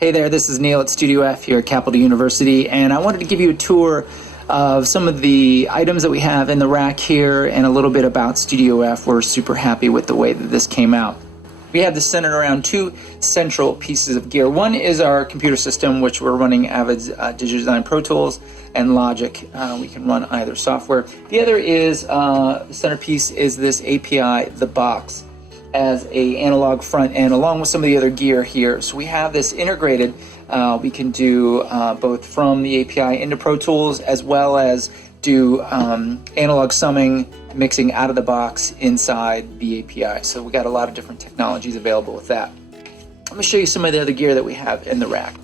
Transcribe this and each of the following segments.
Hey there, this is Neil at Studio F here at Capital University, and I wanted to give you a tour of some of the items that we have in the rack here and a little bit about Studio F. We're super happy with the way that this came out. We have this centered around two central pieces of gear. One is our computer system, which we're running Avid's Digital Design Pro Tools and Logic. We can run either software. The other is, the centerpiece is this API, the box, as a analog front end along with some of the other gear here. So we have this integrated. We can do both from the API into Pro Tools as well as do analog summing, mixing out of the box inside the API. So we got a lot of different technologies available with that. I'm going to show you some of the other gear that we have in the rack.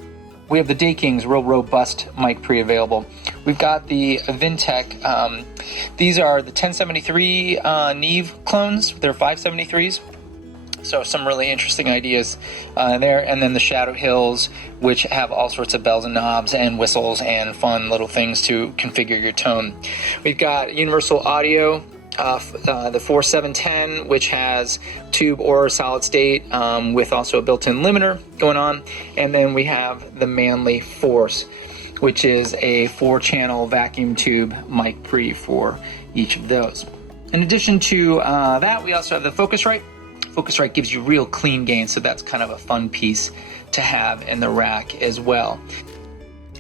We have the Day King's real robust mic pre-available. We've got the Vintech. These are the 1073 Neve clones. They're 573s. So some really interesting ideas there. And then the Shadow Hills, which have all sorts of bells and knobs and whistles and fun little things to configure your tone. We've got Universal Audio, the 4710, which has tube or solid state with also a built-in limiter going on. And then we have the Manly Force, which is a 4-channel vacuum tube mic pre for each of those. In addition to that, we also have the Focusrite. Focusrite gives you real clean gain, so that's kind of a fun piece to have in the rack as well.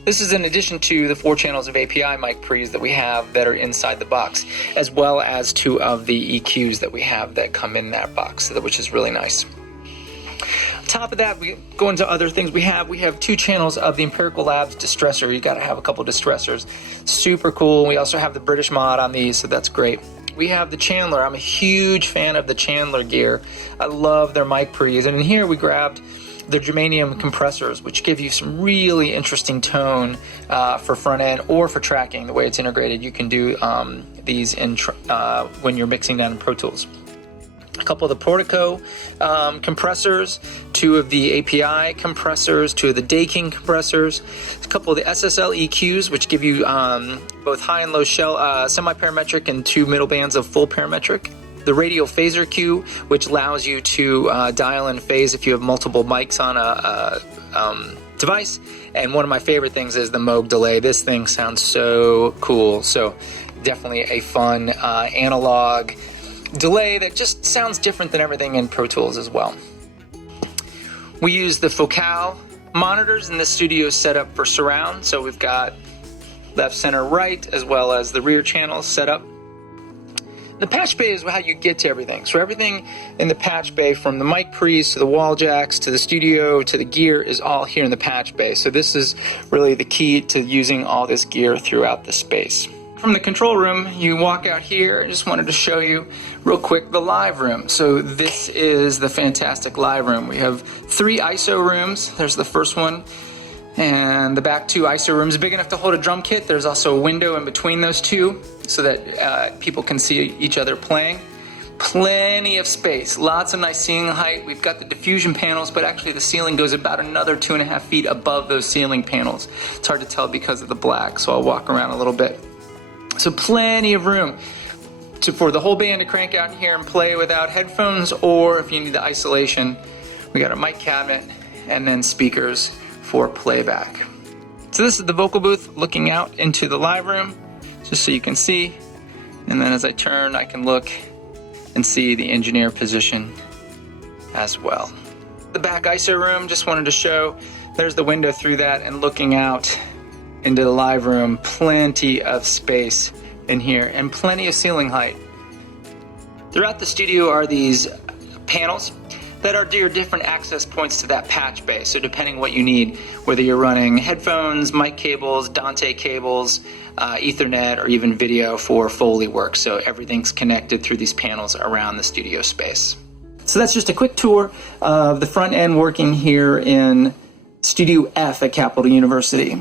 This is in addition to the 4 channels of API mic pre's that we have that are inside the box, as well as 2 of the EQs that we have that come in that box, which is really nice. On top of that, we go into other things. We have 2 channels of the Empirical Labs distressor. You got to have a couple distressors. Super cool. We also have the British mod on these, so that's great. We have the Chandler. I'm a huge fan of the Chandler gear. I love their mic pre's. And in here we grabbed the germanium compressors, which give you some really interesting tone for front end or for tracking. The way it's integrated, you can do these in when you're mixing down in Pro Tools. A couple of the Portico compressors, 2 of the API compressors, 2 of the Day King compressors, a couple of the SSL EQs, which give you both high and low shell, semi-parametric and 2 middle bands of full parametric. The radio phaser Q, which allows you to dial in phase if you have multiple mics on a device. And one of my favorite things is the Moog delay. This thing sounds so cool. So definitely a fun analog delay that just sounds different than everything in Pro Tools as well. We use the Focal monitors in the studio set up for surround. So we've got left, center, right, as well as the rear channels set up. The patch bay is how you get to everything. So everything in the patch bay, from the mic pre's to the wall jacks to the studio to the gear, is all here in the patch bay. So this is really the key to using all this gear throughout the space. From the control room, you walk out here. I just wanted to show you real quick the live room. So this is the fantastic live room. We have 3 ISO rooms. There's the first one. And the back 2 ISO rooms, big enough to hold a drum kit. There's also a window in between those 2 so that people can see each other playing. Plenty of space, lots of nice ceiling height. We've got the diffusion panels, but actually the ceiling goes about another 2.5 feet above those ceiling panels. It's hard to tell because of the black, so I'll walk around a little bit. So plenty of room for the whole band to crank out in here and play without headphones, or if you need the isolation, we got a mic cabinet and then speakers for playback. So this is the vocal booth looking out into the live room, just so you can see. And then as I turn, I can look and see the engineer position as well. The back ISO room, just wanted to show, there's the window through that and looking out into the live room. Plenty of space in here and plenty of ceiling height. Throughout the studio are these panels that are your different access points to that patch bay. So depending what you need, whether you're running headphones, mic cables, Dante cables, Ethernet, or even video for Foley work. So everything's connected through these panels around the studio space. So that's just a quick tour of the front end working here in Studio F at Capital University.